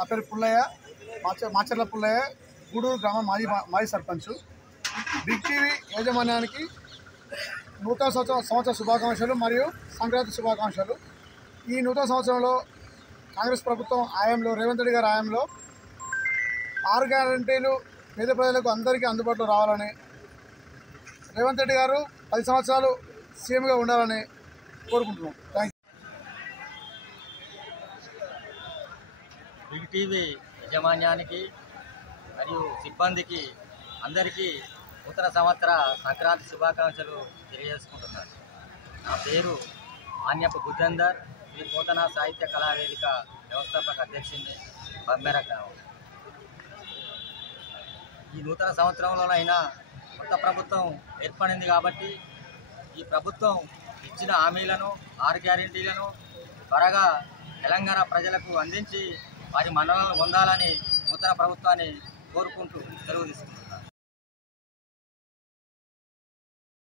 నా పేరు పుల్లయ్య, మాచర్ల పుల్లయ్య, గూడూరు గ్రామం మాజీ సర్పంచ్. బిగ్ టీవీ యాజమాన్యానికి నూతన సంవత్సర శుభాకాంక్షలు మరియు సంక్రాంతి శుభాకాంక్షలు. ఈ నూతన సంవత్సరంలో కాంగ్రెస్ ప్రభుత్వం ఆయంలో, రేవంత్ రెడ్డి గారి ఆయంలో 6 గ్యారంటీలు పేద ప్రజలకు అందరికీ అందుబాటులో రావాలని, రేవంత్ రెడ్డి గారు 10 సంవత్సరాలు సీఎంగా ఉండాలని కోరుకుంటున్నాం. Thank you. బిగ్ టీవీ యాజమాన్యానికి మరియు సిబ్బందికి అందరికీ నూతన సంవత్సర సంక్రాంతి శుభాకాంక్షలు తెలియజేసుకుంటున్నారు. నా పేరు ఆన్యపు బుద్ధేందర్, శ్రీ నూతన సాహిత్య కళావేదిక వ్యవస్థాపక అధ్యక్షుడిని, బమ్మెర గ్రామం. ఈ నూతన సంవత్సరంలోనైనా కొత్త ప్రభుత్వం ఏర్పడింది కాబట్టి ఈ ప్రభుత్వం ఇచ్చిన హామీలను 6 గ్యారెంటీలను త్వరగా తెలంగాణ ప్రజలకు అందించి వారి మన్ననలు పొందాలని నూతన ప్రభుత్వాన్ని కోరుకుంటూ సెలవు తీసుకుంటున్నారు.